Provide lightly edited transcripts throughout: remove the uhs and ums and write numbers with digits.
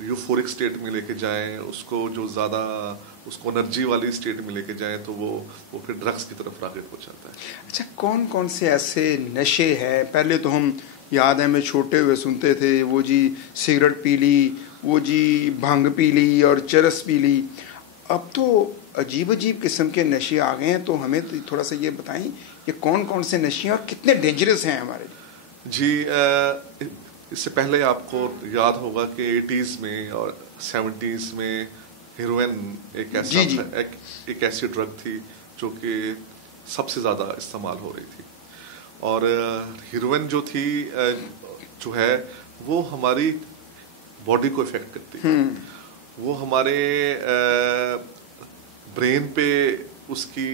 یوفورک state میں لے کے جائیں, اس کو جو زیادہ اس کو انرجی والی اسٹیٹ میں لے کے جائیں, تو وہ پھر ڈرگس کی طرف راغب ہو جاتا ہے. اچھا, کون کون سے ایسے نشے ہیں؟ پہلے تو ہم یاد ہے ہمیں چھوٹے ہوئے سنتے تھے, وہ جی سگریٹ پی لی, وہ جی بھنگ پی لی اور چرس پی لی. اب تو عجیب عجیب قسم کے نشے آ گئے ہیں, تو ہمیں تھوڑا سا یہ بتائیں یہ کون کون سے نشے ہیں اور کتنے ڈینجرس ہیں ہمارے لیے؟ جی, اس سے پہلے آپ کو یاد ہوگا کہ 80s میں اور 70s میں ہیروئن ایک ایسی ڈرگ تھی جو کہ سب سے زیادہ استعمال ہو رہی تھی. اور ہیروئن جو تھی جو ہے وہ ہماری باڈی کو افیکٹ کرتی ہے, وہ ہمارے برین پہ اس کی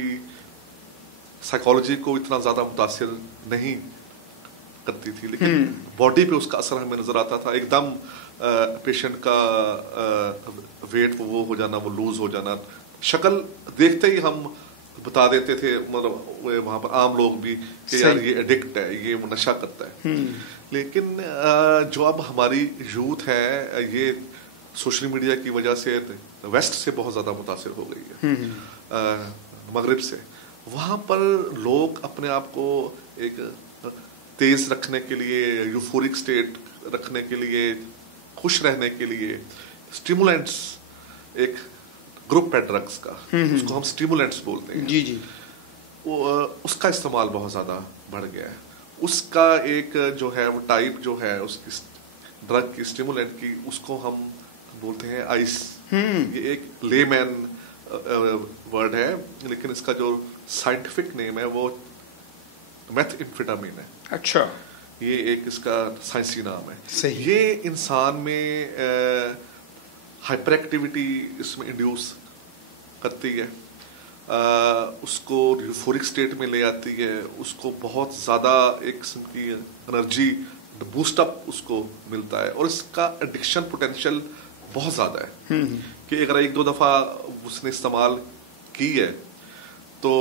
سائیکالوجی کو اتنا زیادہ متاثر نہیں کرتی تھی, لیکن باڈی پہ اس کا اثر ہمیں نظر آتا تھا. ایک دم پیشنٹ کا ویٹ وہ ہو جانا, وہ لوز ہو جانا, شکل دیکھتے ہی ہم بتا دیتے تھے, مطلب وہاں پر عام لوگ بھی کہ یار یہ ایڈکٹ ہے, یہ وہ نشہ کرتا ہے. لیکن جو اب ہماری یوتھ ہے یہ سوشل میڈیا کی وجہ سے ویسٹ سے بہت زیادہ متاثر ہو گئی ہے, مغرب سے. وہاں پر لوگ اپنے آپ کو ایک تیز رکھنے کے لیے, یوفورک اسٹیٹ رکھنے کے لیے, خوش رہنے کے لیے اسٹیمولینٹس, ایک گروپ ہے ڈرگس کا, اس کو ہم اسٹیمولینٹس بولتے ہیں. جی جی, اس کا استعمال بہت زیادہ بڑھ گیا ہے. اس کا ایک جو ہے وہ ٹائپ جو ہے اس کی ڈرگ کی اسٹیمولینٹ کی, اس کو ہم بولتے ہیں آئس. یہ ایک لے مین ورڈ ہے, لیکن اس کا جو سائنٹیفک نیم ہے وہ میتھ انفیٹامین ہے. اچھا, یہ ایک اس کا سائنسی نام ہے. صحیح. یہ انسان میں ہائپر ایکٹیویٹی اس میں انڈیوس کرتی ہے, اس کو یوفورک اسٹیٹ میں لے آتی ہے, اس کو بہت زیادہ ایک قسم کی انرجی بوسٹ اپ اس کو ملتا ہے, اور اس کا ایڈکشن پوٹینشیل بہت زیادہ ہے کہ اگر ایک دو دفعہ اس نے استعمال کی ہے تو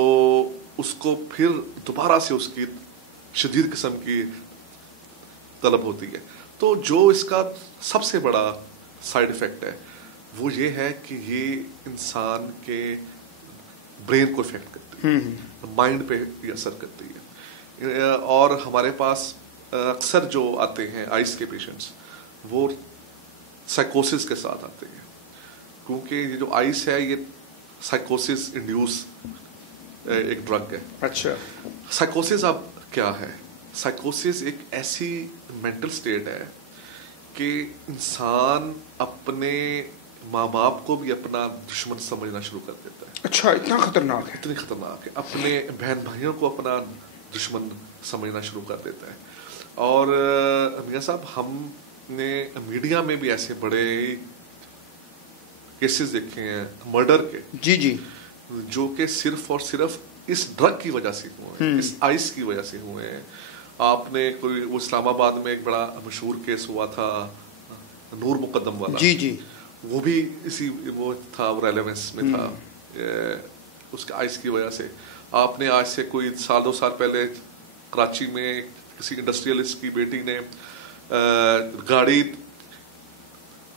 اس کو پھر دوبارہ سے اس کی شدید قسم کی طلب ہوتی ہے. تو جو اس کا سب سے بڑا سائیڈ افیکٹ ہے وہ یہ ہے کہ یہ انسان کے برین کو افیکٹ کرتی ہے, مائنڈ پہ یہ اثر کرتی ہے. اور ہمارے پاس اکثر جو آتے ہیں آئس کے پیشنٹس وہ سائیکوسس کے ساتھ آتے ہیں, کیونکہ یہ جو آئس ہے یہ سائیکوسس انڈیوس ایک ڈرگ ہے. اچھا, سائیکوسس اب کیا ہے؟ سائیکوسس ایک ایسی مینٹل اسٹیٹ ہے کہ انسان اپنے ماں باپ کو بھی اپنا دشمن سمجھنا شروع کر دیتا ہے. اچھا, اتنا خطرناک ہے؟ اتنی خطرناک ہے. اپنے بہن بھائیوں کو اپنا دشمن سمجھنا شروع کر دیتا ہے. اور میاں صاحب ہم نے میڈیا میں بھی ایسے بڑے کیسز دیکھے ہیں مرڈر کے, جی جی, جو کہ صرف اور صرف اس ڈرگ کی وجہ سے ہوئے ہیں, اس آئس کی وجہ سے ہوئے ہیں. آپ نے کوئی وہ اسلام آباد میں ایک بڑا مشہور کیس ہوا تھا نور مقدم والا, جی جی, وہ بھی اسی وہ تھا, وہ ریلیونس میں تھا اس کے آئس کی وجہ سے. آپ نے آج سے کوئی سال دو سال پہلے کراچی میں کسی انڈسٹریلسٹ کی بیٹی نے گاڑی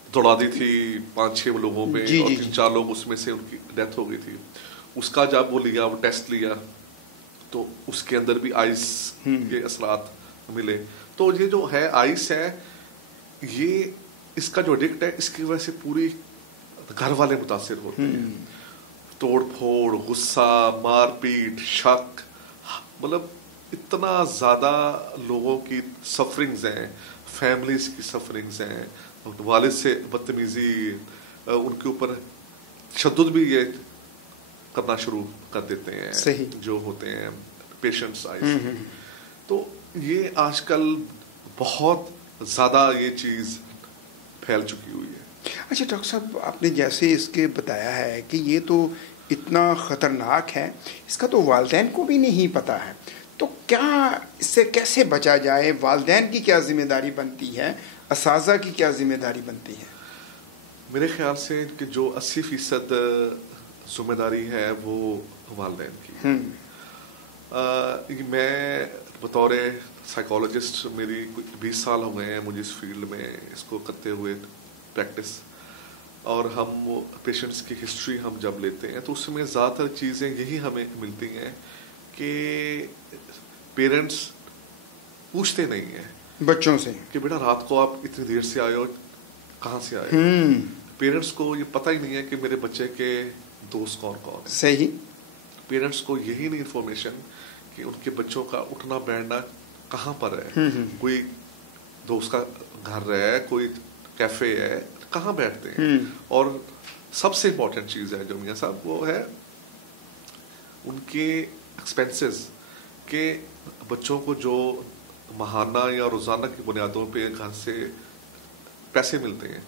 دوڑا دی تھی 5-6 لوگوں میں, اور 3-4 لوگ اس میں سے ان کی ڈیتھ ہو گئی تھی. اس کا جب وہ لیا, وہ ٹیسٹ لیا, تو اس کے اندر بھی آئس کے اثرات ملے. تو یہ جو ہے آئس ہے, یہ اس کا جو ایڈکٹ ہے اس کی وجہ سے پوری گھر والے متاثر ہوتے ہیں. توڑ پھوڑ, غصہ, مار پیٹ, شک, مطلب اتنا زیادہ لوگوں کی سفرنگز ہیں, فیملیز کی سفرنگز ہیں, والد سے بدتمیزی, ان کے اوپر تشدد بھی یہ کرنا شروع کر دیتے ہیں. صحیح. جو ہوتے ہیں پیشنٹس آئس. تو یہ آج کل بہت زیادہ یہ چیز پھیل چکی ہوئی ہے. اچھا ڈاکٹر صاحب, آپ نے جیسے اس کے بتایا ہے کہ یہ تو اتنا خطرناک ہے, اس کا تو والدین کو بھی نہیں پتہ ہے, تو کیا اس سے کیسے بچا جائے؟ والدین کی کیا ذمہ داری بنتی ہے, اساتذہ کی کیا ذمہ داری بنتی ہے؟ میرے خیال سے کہ جو 80% ذمہ داری ہے وہ والدین کی. میں بطور سائیکالوجسٹ, میری 20 سال ہو گئے ہیں مجھے اس فیلڈ میں اس کو کرتے ہوئے, پریکٹس اور ہم پیشنٹس کی ہسٹری ہم جب لیتے ہیں تو اس میں زیادہ تر چیزیں یہی ہمیں ملتی ہیں کہ پیرنٹس پوچھتے نہیں ہیں بچوں سے کہ بیٹا رات کو آپ اتنی دیر سے آئے ہو, کہاں سے آئے ہو. پیرنٹس کو یہ پتہ ہی نہیں ہے کہ میرے بچے کے دوست کون کون ہیں. صحیح. پیرنٹس کو یہی نہیں انفارمیشن کہ ان کے بچوں کا اٹھنا بیٹھنا کہاں پر ہے, کوئی دوست کا گھر ہے, کوئی کیفے ہے, کہاں بیٹھتے ہیں. اور سب سے امپورٹنٹ چیز ہے جو میاں صاحب وہ ہے ان کے ایکسپینسز, کہ بچوں کو جو ماہانہ یا روزانہ کی بنیادوں پہ گھر سے پیسے ملتے ہیں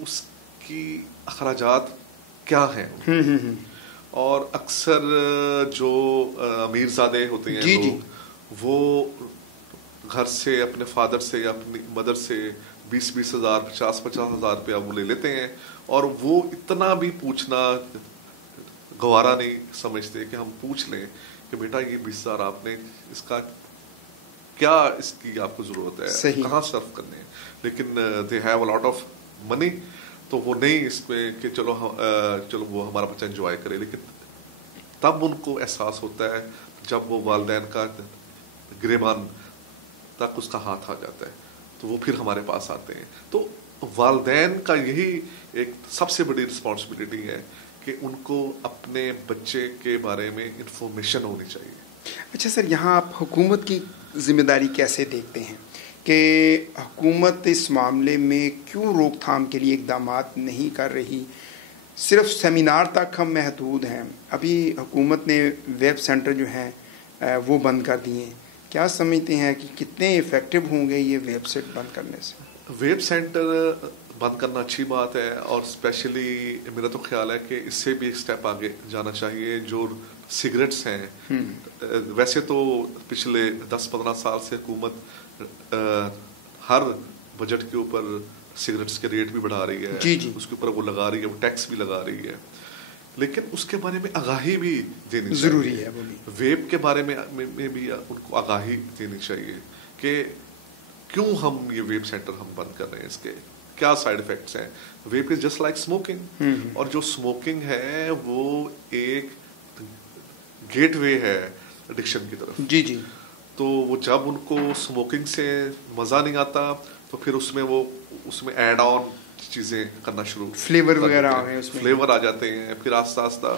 اس کی اخراجات کیا ہیں. اور اکثر جو امیر زادے ہوتے ہیں لوگ وہ گھر سے اپنے فادر سے یا اپنی مدر سے 20,000 50,000 روپیہ وہ لے لیتے ہیں اور وہ اتنا بھی پوچھنا گوارا نہیں سمجھتے کہ ہم پوچھ لیں کہ بیٹا یہ 20,000 آپ نے اس کا کیا, اس کی آپ کو ضرورت ہے, کہاں صرف کرنے ہیں. لیکن they have a lot of money, تو وہ نہیں اس میں کہ چلو وہ ہمارا بچہ انجوائے کرے. لیکن تب ان کو احساس ہوتا ہے جب وہ والدین کا گریبان تک اس کا ہاتھ آ جاتا ہے تو وہ پھر ہمارے پاس آتے ہیں. تو والدین کا یہی ایک سب سے بڑی رسپانسبلٹی ہے کہ ان کو اپنے بچے کے بارے میں انفارمیشن ہونی چاہیے. اچھا سر, یہاں آپ حکومت کی ذمہ داری کیسے دیکھتے ہیں کہ حکومت اس معاملے میں کیوں روک تھام کے لیے اقدامات نہیں کر رہی؟ صرف سیمینار تک ہم محدود ہیں. ابھی حکومت نے ویب سینٹر جو ہیں وہ بند کر دیے. کیا سمجھتے ہیں کہ کتنے ایفیکٹو ہوں گے یہ ویب سائٹ بند کرنے سے؟ ویب سینٹر بند کرنا اچھی بات ہے, اور اسپیشلی میرا تو خیال ہے کہ اس سے بھی ایک اسٹیپ آگے جانا چاہیے. جو سگریٹس ہیں, ویسے تو پچھلے 10-15 سال سے حکومت ہر بجٹ کے اوپر سگریٹس کے ریٹ بھی بڑھا رہی ہے, اس کے اوپر وہ لگا رہی ہے, وہ ٹیکس بھی لگا رہی ہے. لیکن اس کے بارے میں آگاہی بھی دینی ضروری ہے. ویب کے بارے میں بھی ان کو آگاہی دینی چاہیے کہ کیوں ہم یہ ویب سینٹر ہم بند کر رہے ہیں, اس کے کیا سائڈ افیکٹس ہیں. Web is just like smoking, اور جو اسموکنگ ہے وہ ایک گیٹ وے ہے ایڈکشن کی طرف. تو وہ جب ان کو اسموکنگ سے مزہ نہیں آتا تو پھر اس میں ایڈ آن چیزیں کرنا شروع, فلیور وغیرہ فلیور آ جاتے ہیں, پھر آہستہ آہستہ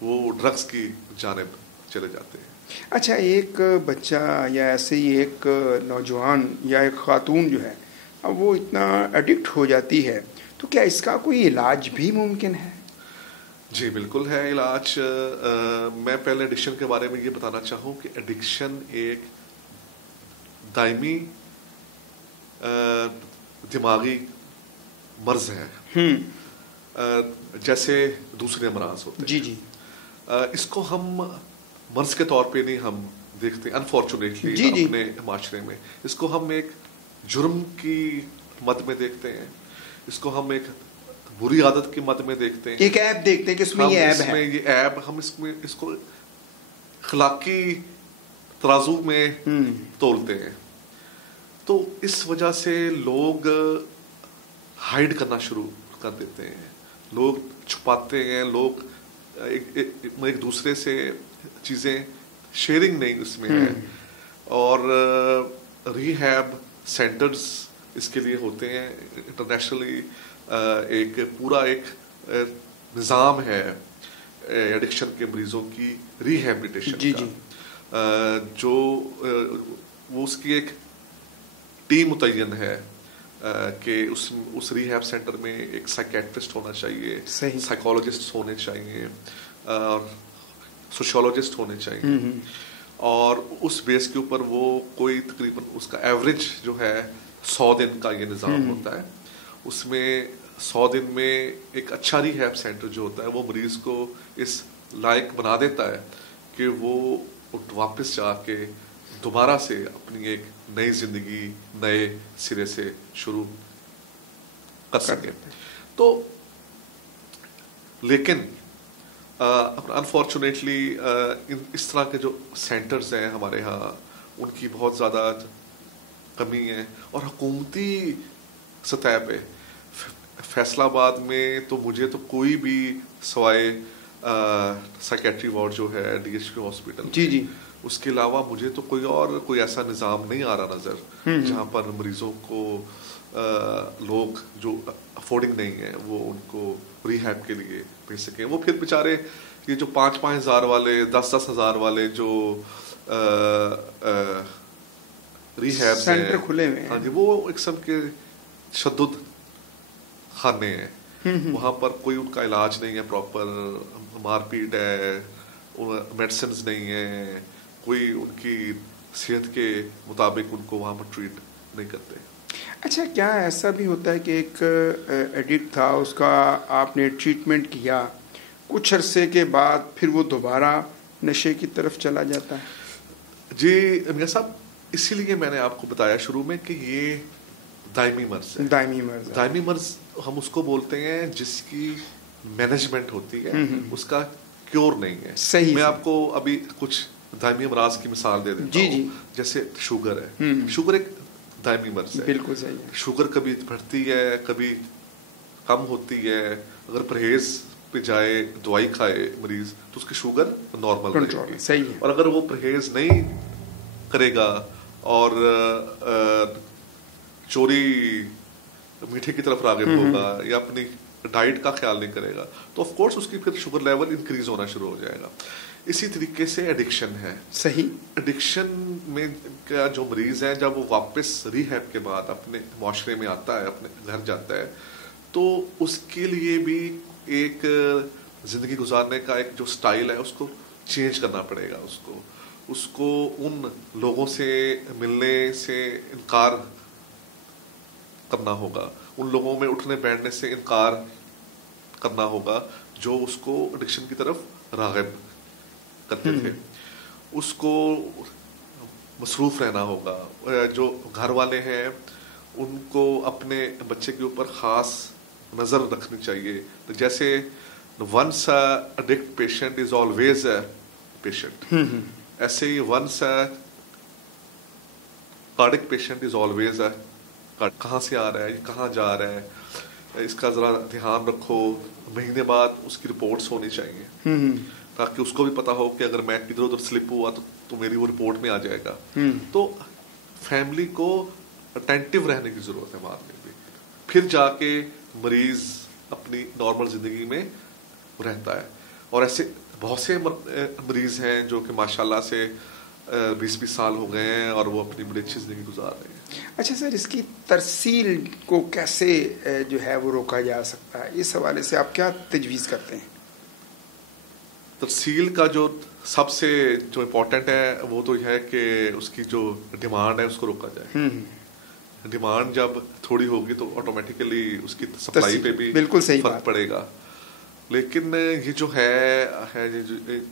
وہ ڈرگس کی جانب چلے جاتے ہیں. اچھا, ایک بچہ یا ایسے ہی ایک نوجوان یا ایک خاتون جو ہے اب وہ اتنا ایڈکٹ ہو جاتی ہے تو کیا اس کا کوئی علاج بھی ممکن ہے؟ جی بالکل ہے علاج. میں پہلے ایڈکشن کے بارے میں یہ بتانا چاہوں کہ ایڈکشن ایک دائمی دماغی مرض ہے, جیسے دوسرے امراض ہوتے ہیں. اس کو ہم مرض کے طور پہ نہیں ہم دیکھتے انفارچونیٹلی اپنے معاشرے میں. اس کو ہم ایک جرم کی مد میں دیکھتے ہیں, اس کو ہم ایک بری عادت کی مد میں دیکھتے ہیں, ایک عیب دیکھتے ہیں کہ اس میں یہ عیب ہے, یہ عیب ہم اس کو اخلاقی ترازو میں تولتے ہیں. تو اس وجہ سے لوگ ہائیڈ کرنا شروع کر دیتے ہیں, لوگ چھپاتے ہیں, لوگ ایک دوسرے سے چیزیں شیئرنگ نہیں اس میں ہے. اور ریہیب سینٹرز اس کے لیے ہوتے ہیں انٹرنیشنلی, ایک پورا ایک نظام ہے ایڈکشن کے مریضوں کی ریہیبلیٹیشن کا, جو وہ اس کی ایک ٹیم متعین ہے کہ اس ریہیب سینٹر میں ایک سائیکیٹرسٹ ہونا چاہیے, سائیکالوجسٹ ہونے چاہیے, سوشیولوجسٹ ہونے چاہیے, اور اس بیس کے اوپر وہ کوئی تقریباً اس کا ایوریج جو ہے 100 دن کا یہ نظام ہوتا ہے. اس میں 100 دن میں ایک اچھا ریہیب سینٹر جو ہوتا ہے وہ مریض کو اس لائق بنا دیتا ہے کہ وہ واپس جا کے دوبارہ سے اپنی ایک نئی زندگی نئے سرے سے شروع کر سکے. تو لیکن انفارچونیٹلی اس طرح کے جو سینٹرز ہیں ہمارے ہاں ان کی بہت زیادہ کمی ہے, اور حکومتی سطح پہ فیصل آباد میں تو مجھے تو کوئی بھی سوائے سائکیٹری وارڈ جو ہے DHQ ہاسپٹل جی اس کے علاوہ مجھے تو کوئی ایسا نظام نہیں آ رہا نظر جہاں پر مریضوں کو لوگ جو افورڈنگ نہیں ہے وہ ان کو ریہیب کے لیے بھیج سکیں. وہ پھر بیچارے یہ جو 5,000 والے 10,000 والے جو ریہیب سینٹر کھلے ہوئے ہیں, ہاں جی, وہ ایک قسم کے تشدد خانے ہیں. وہاں پر کوئی ان کا علاج نہیں ہے پراپر, مار پیٹ ہے, میڈیسنز نہیں ہے, کوئی ان کی صحت کے مطابق ان کو وہاں پر ٹریٹ نہیں کرتے. اچھا, کیا ایسا بھی ہوتا ہے کہ ایک ایڈکٹ تھا, اس کا آپ نے ٹریٹمنٹ کیا, کچھ عرصے کے بعد پھر وہ دوبارہ نشے کی طرف چلا جاتا ہے؟ جی میاں صاحب, اسی لیے میں نے آپ کو بتایا شروع میں کہ یہ دائمی مرض ہے. دائمی مرض ہم اس کو بولتے ہیں جس کی مینجمنٹ ہوتی ہے, اس کا کیور نہیں ہے. صحیح. میں آپ کو ابھی کچھ دائمی امراض کی مثال دے دیتا ہوں. جیسے شوگر ہے, شوگر ایک دائمی مرض ہے. بالکل صحیح ہے. شوگر کبھی بڑھتی ہے کبھی کم ہوتی ہے. اگر پرہیز پہ جائے, دوائی کھائے مریض, تو اس کی شوگر نارمل رہے گی. صحیح ہے. اور اگر وہ پرہیز نہیں کرے گا اور چوری میٹھے کی طرف راغب ہوگا یا اپنی ڈائٹ کا خیال نہیں کرے گا, تو آف کورس اس کی پھر شوگر لیول انکریز ہونا شروع ہو جائے گا. اسی طریقے سے ایڈکشن ہے. صحیح. ایڈکشن میں کا جو مریض ہے, جب وہ واپس ریہیب کے بعد اپنے معاشرے میں آتا ہے, اپنے گھر جاتا ہے, تو اس کے لیے بھی ایک زندگی گزارنے کا ایک جو سٹائل ہے اس کو چینج کرنا پڑے گا. اس کو ان لوگوں سے ملنے سے انکار کرنا ہوگا, ان لوگوں میں اٹھنے بیٹھنے سے انکار کرنا ہوگا جو اس کو ایڈکشن کی طرف راغب کرتے تھے. اس کو مصروف رہنا ہوگا. جو گھر والے ہیں ان کو اپنے بچے کے اوپر خاص نظر رکھنی چاہیے. جیسے once addict patient is always a patient, ایسے ہی once cardiac patient is always a. کہاں سے آ رہا ہے, کہاں جا رہا ہے, اس کا ذرا دھیان رکھو. مہینے بعد اس کی رپورٹس ہونی چاہیے تاکہ اس کو بھی پتا ہو کہ اگر میں ادھر ادھر سلپ ہوا تو میری وہ رپورٹ میں آ جائے گا. تو فیملی کو اٹینٹیو رہنے کی ضرورت ہے بعد میں بھی, پھر جا کے مریض اپنی نارمل زندگی میں رہتا ہے. اور ایسے بہت سے مریض ہیں جو کہ ماشاءاللہ سے 20 سال ہو گئے ہیں اور وہ اپنی بڑی اچھی زندگی گزار رہے ہیں. اچھا سر, اس کی ترسیل کو کیسے جو ہے وہ روکا جا سکتا ہے, اس حوالے سے آپ کیا تجویز کرتے ہیں؟ ترسیل کا جو سب سے جو امپورٹنٹ ہے وہ تو یہ ہے کہ اس کی جو ڈیمانڈ ہے اس کو روکا جائے. ڈیمانڈ جب تھوڑی ہوگی تو آٹومیٹیکلی اس کی سپلائی پہ بھی فرق پڑے گا. لیکن یہ جو ہے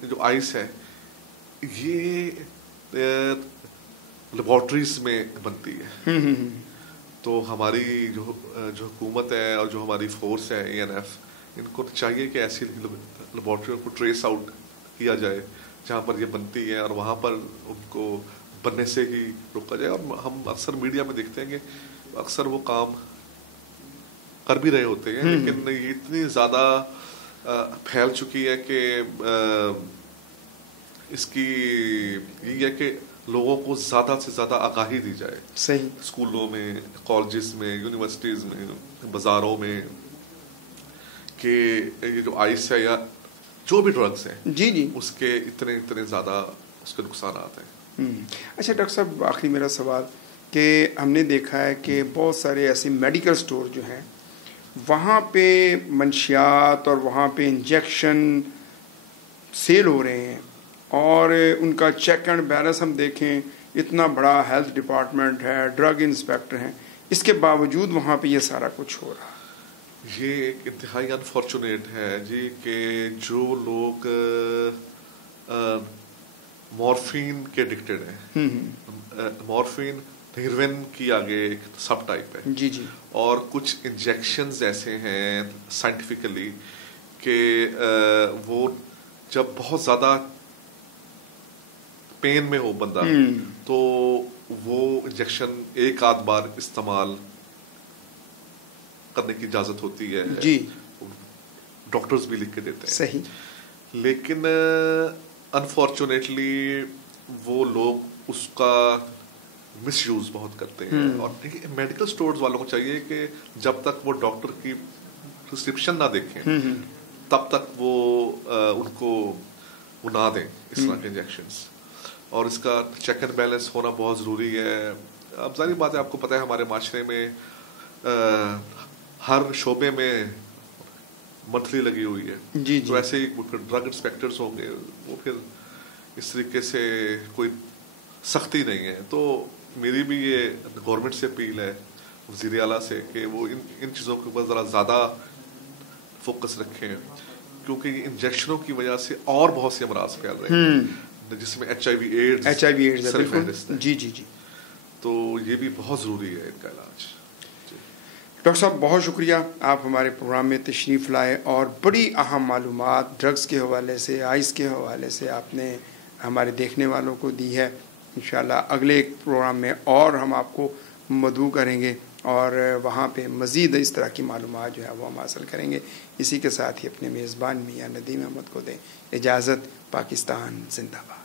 جو آئس ہے یہ لیبارٹریز میں بنتی ہے. تو ہماری جو حکومت ہے اور جو ہماری فورس ہے ANF, ان کو چاہیے کہ ایسی لیبارٹریوں کو ٹریس آؤٹ کیا جائے جہاں پر یہ بنتی ہے اور وہاں پر ان کو بننے سے ہی روکا جائے. اور ہم اکثر میڈیا میں دیکھتے ہیں کہ اکثر وہ کام کر بھی رہے ہوتے ہیں, لیکن یہ اتنی زیادہ پھیل چکی ہے کہ اس کی یہ ہے کہ لوگوں کو زیادہ سے زیادہ آگاہی دی جائے. صحیح. اسکولوں میں, کالجز میں, یونیورسٹیز میں, بازاروں میں, کہ یہ جو آئس ہے یا جو بھی ڈرگس ہیں جی اس کے اتنے زیادہ اس کے نقصانات ہیں. اچھا ڈاکٹر صاحب, آخری میرا سوال کہ ہم نے دیکھا ہے کہ بہت سارے ایسے میڈیکل سٹور جو ہیں وہاں پہ منشیات اور وہاں پہ انجیکشن سیل ہو رہے ہیں, اور ان کا چیک اینڈ بیلنس ہم دیکھیں, اتنا بڑا ہیلتھ ڈپارٹمنٹ ہے, ڈرگ انسپیکٹر ہیں, اس کے باوجود وہاں پہ یہ سارا کچھ ہو رہا. یہ ایک انتہائی انفارچونیٹ ہے جی کہ جو لوگ مورفین کے ایڈکٹڈ ہیں, مورفین ہیروین کی آگے ایک سب ٹائپ ہے جی, اور کچھ انجیکشنز ایسے ہیں سائنٹیفکلی کہ وہ جب بہت زیادہ پین میں ہو بندہ تو وہ انجیکشن ایک آدھ بار استعمال کرنے کی اجازت ہوتی ہے جی ڈاکٹرز بھی لکھ کے دیتے ہیں صحیح. لیکن انفارچونیٹلی وہ لوگ اس کا مس یوز بہت کرتے ہیں. اور میڈیکل سٹورز والوں کو چاہیے کہ جب تک وہ ڈاکٹر کی پرسکرپشن نہ دیکھیں تب تک وہ ان کو وہ نہ دیں اس طرح کے انجیکشنز. اور اس کا چیک اینڈ بیلنس ہونا بہت ضروری ہے. اب ظاہر بات ہے آپ کو پتہ ہے ہمارے معاشرے میں ہر شعبے میں منتھلی لگی ہوئی ہے. جی تو ایسے ہی ڈرگ انسپیکٹرز ہوں گے وہ پھر اس طریقے سے کوئی سختی نہیں ہے. تو میری بھی یہ گورنمنٹ سے اپیل ہے وزیر اعلیٰ سے کہ وہ ان چیزوں کے اوپر ذرا زیادہ فوکس رکھیں کیونکہ یہ انجیکشنوں کی وجہ سے اور بہت سے امراض پھیل رہے ہیں جس میں ایچ آئی وی ایڈز جی جی جی. تو یہ بھی بہت ضروری ہے ان کا علاج. ڈاکٹر صاحب بہت شکریہ آپ ہمارے پروگرام میں تشریف لائے اور بڑی اہم معلومات ڈرگز کے حوالے سے آئس کے حوالے سے آپ نے ہمارے دیکھنے والوں کو دی ہے. انشاءاللہ اگلے ایک پروگرام میں اور ہم آپ کو مدعو کریں گے اور وہاں پہ مزید اس طرح کی معلومات جو ہے وہ ہم حاصل کریں گے. اسی کے ساتھ ہی اپنے میزبان میاں ندیم احمد کو دیں اجازت. پاکستان زندہ باد.